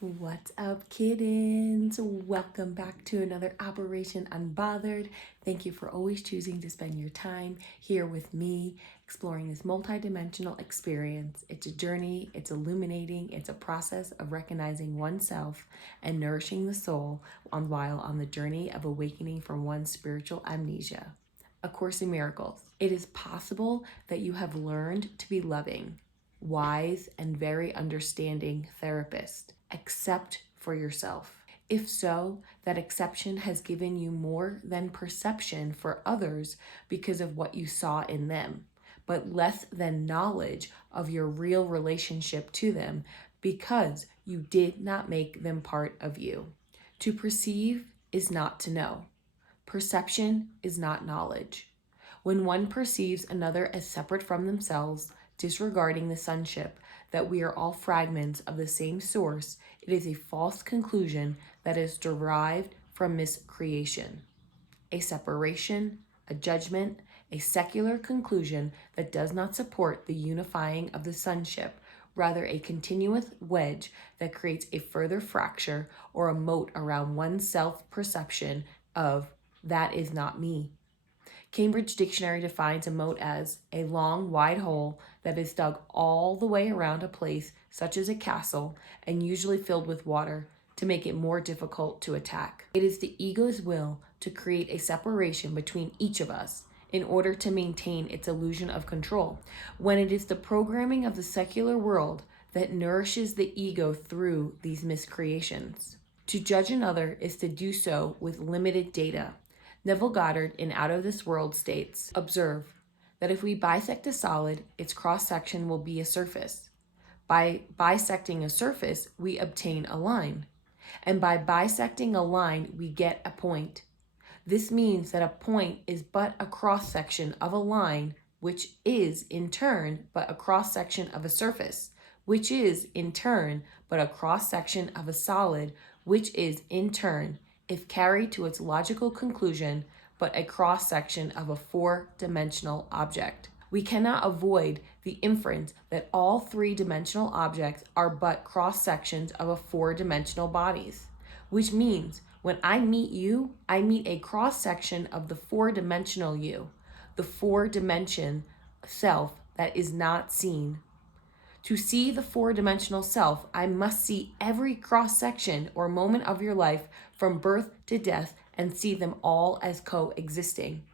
What's up, kittens? Welcome back to another Operation Unbothered. Thank you for always choosing to spend your time here with me, exploring this multidimensional experience. It's a journey, it's illuminating, it's a process of recognizing oneself and nourishing the soul while on the journey of awakening from one's spiritual amnesia. A Course in Miracles. It is possible that you have learned to be loving, wise, and very understanding therapist. Accept for yourself. If so, that exception has given you more than perception for others because of what you saw in them, but less than knowledge of your real relationship to them because you did not make them part of you. To perceive is not to know. Perception is not knowledge. When one perceives another as separate from themselves, disregarding the sonship, that we are all fragments of the same source, it is a false conclusion that is derived from miscreation, a separation, a judgment, a secular conclusion that does not support the unifying of the sonship, rather a continuous wedge that creates a further fracture or a moat around one's self-perception of that is not me. Cambridge Dictionary defines a moat as a long, wide hole that is dug all the way around a place, such as a castle, and usually filled with water to make it more difficult to attack. It is the ego's will to create a separation between each of us in order to maintain its illusion of control, when it is the programming of the secular world that nourishes the ego through these miscreations. To judge another is to do so with limited data. Neville Goddard in Out of This World states, observe that if we bisect a solid, its cross-section will be a surface. By bisecting a surface, we obtain a line. And by bisecting a line, we get a point. This means that a point is but a cross-section of a line, which is, in turn, but a cross-section of a surface, which is, in turn, but a cross-section of a solid, which is, in turn, if carried to its logical conclusion, but a cross-section of a four-dimensional object. We cannot avoid the inference that all three-dimensional objects are but cross-sections of a four-dimensional bodies, which means when I meet you, I meet a cross-section of the four-dimensional you, the four-dimension self that is not seen. To see the four-dimensional self, I must see every cross-section or moment of your life from birth to death and see them all as coexisting.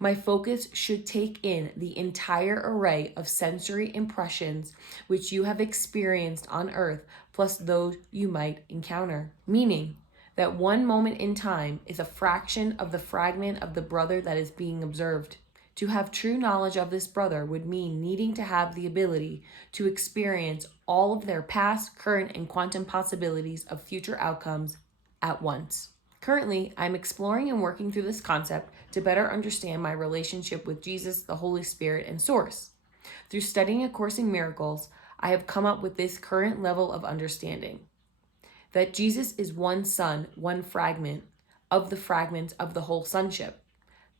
My focus should take in the entire array of sensory impressions which you have experienced on earth, plus those you might encounter. Meaning that one moment in time is a fraction of the fragment of the brother that is being observed. To have true knowledge of this brother would mean needing to have the ability to experience all of their past, current, and quantum possibilities of future outcomes at once. Currently, I'm exploring and working through this concept to better understand my relationship with Jesus, the Holy Spirit, and Source. Through studying A Course in Miracles, I have come up with this current level of understanding: that Jesus is one son, one fragment of the fragments of the whole sonship,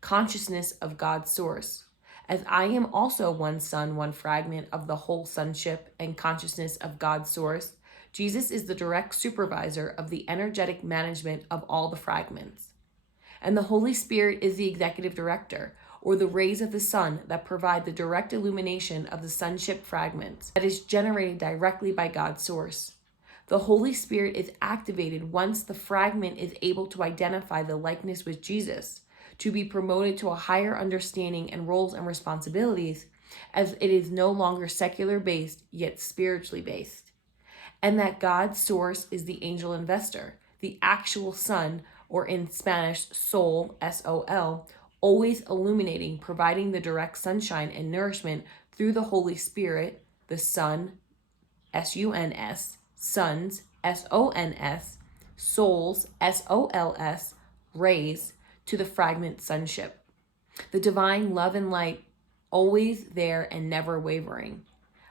consciousness of God's source, as I am also one son, one fragment of the whole sonship and consciousness of God's source. Jesus is the direct supervisor of the energetic management of all the fragments. And the Holy Spirit is the executive director, or the rays of the sun that provide the direct illumination of the sonship fragments that is generated directly by God's source. The Holy Spirit is activated once the fragment is able to identify the likeness with Jesus, to be promoted to a higher understanding and roles and responsibilities, as it is no longer secular based, yet spiritually based. And that God's source is the angel investor, the actual sun, or in Spanish, sol, S-O-L, always illuminating, providing the direct sunshine and nourishment through the Holy Spirit, the sun, S-U-N-S, sons, S-O-N-S, souls, S-O-L-S, rays, to the fragment sonship. The divine love and light, always there and never wavering.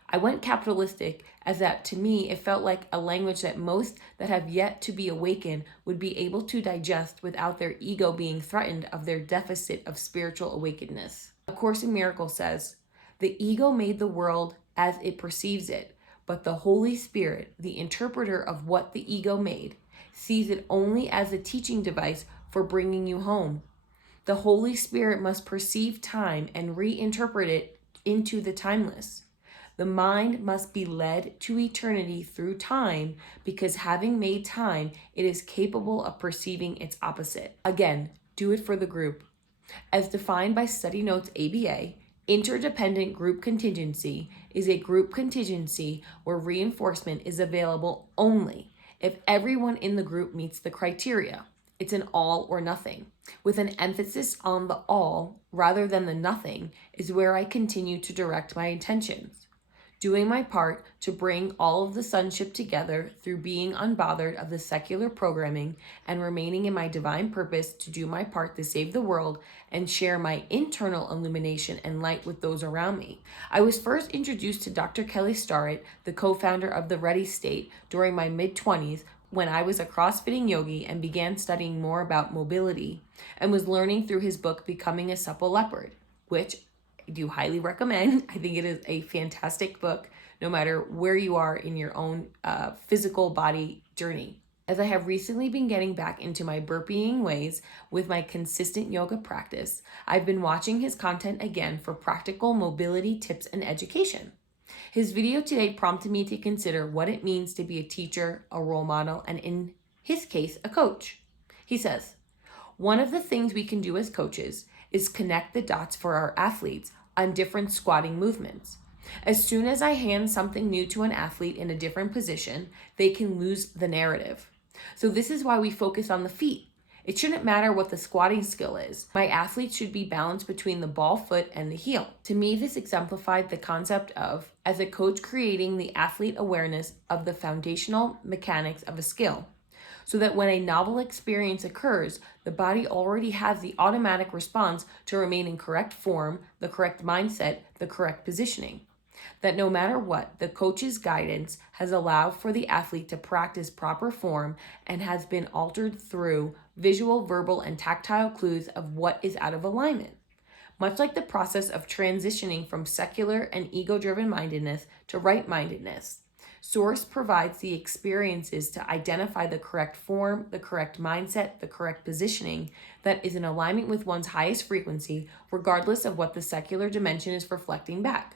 I went capitalistic as that to me it felt like a language that most that have yet to be awakened would be able to digest without their ego being threatened of their deficit of spiritual awakenedness. A Course in Miracles says, "The ego made the world as it perceives it, but the Holy Spirit, the interpreter of what the ego made, sees it only as a teaching device for bringing you home. The Holy Spirit must perceive time and reinterpret it into the timeless. The mind must be led to eternity through time because having made time, it is capable of perceiving its opposite." Again, do it for the group. As defined by Study Notes ABA, interdependent group contingency is a group contingency where reinforcement is available only if everyone in the group meets the criteria. It's an all or nothing. With an emphasis on the all rather than the nothing is where I continue to direct my intentions. Doing my part to bring all of the sonship together through being unbothered of the secular programming and remaining in my divine purpose to do my part to save the world and share my internal illumination and light with those around me. I was first introduced to Dr. Kelly Starrett, the co-founder of the Ready State, during my mid-20s when I was a CrossFitting yogi and began studying more about mobility and was learning through his book, Becoming a Supple Leopard, which I do highly recommend. I think it is a fantastic book, no matter where you are in your own physical body journey. As I have recently been getting back into my burpeeing ways with my consistent yoga practice, I've been watching his content again for practical mobility tips and education. His video today prompted me to consider what it means to be a teacher, a role model, and in his case, a coach. He says, "One of the things we can do as coaches is connect the dots for our athletes on different squatting movements. As soon as I hand something new to an athlete in a different position, they can lose the narrative. So this is why we focus on the feet. It shouldn't matter what the squatting skill is. My athletes should be balanced between the ball foot and the heel." To me, this exemplified the concept of, as a coach, creating the athlete awareness of the foundational mechanics of a skill, so that when a novel experience occurs, the body already has the automatic response to remain in correct form, the correct mindset, the correct positioning. That no matter what, the coach's guidance has allowed for the athlete to practice proper form and has been altered through visual, verbal, and tactile clues of what is out of alignment. Much like the process of transitioning from secular and ego-driven mindedness to right-mindedness, Source provides the experiences to identify the correct form, the correct mindset, the correct positioning that is in alignment with one's highest frequency, regardless of what the secular dimension is reflecting back.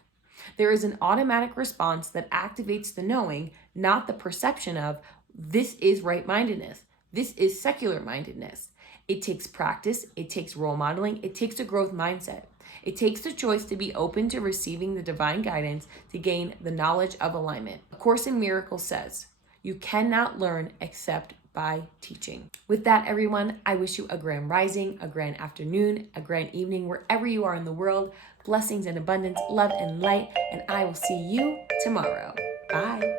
There is an automatic response that activates the knowing, not the perception of, this is right-mindedness, this is secular mindedness. It takes practice, it takes role modeling, it takes a growth mindset. It takes the choice to be open to receiving the divine guidance to gain the knowledge of alignment. A Course in Miracles says, "You cannot learn except by teaching." With that, everyone, I wish you a grand rising, a grand afternoon, a grand evening, wherever you are in the world. Blessings and abundance, love and light, and I will see you tomorrow. Bye.